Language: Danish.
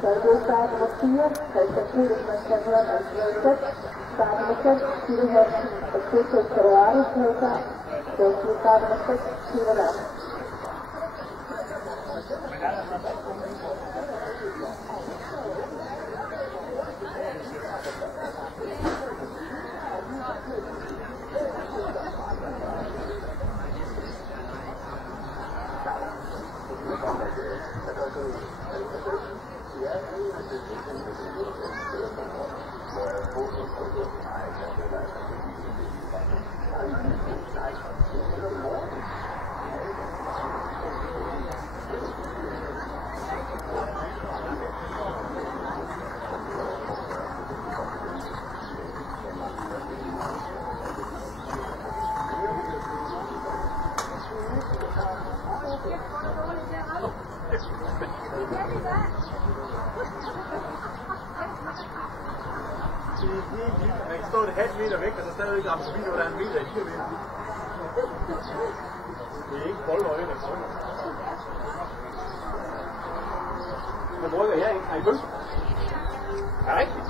Så er det blevet start nummer 4, Christian Petersen og Cameron Alfred 6. Start nummer 5, Peter Hansen og Christian Colorado på klar. Så er det start nummer 6, Peter Hansen. Man kan stå et halvt meter væk, og så stadigvæk ramme forbi, hvor der er en meter i kilometer. Det er ikke boldøje, der står. Hvad bruger jeg her? Har I bøs? Ja, rigtigt.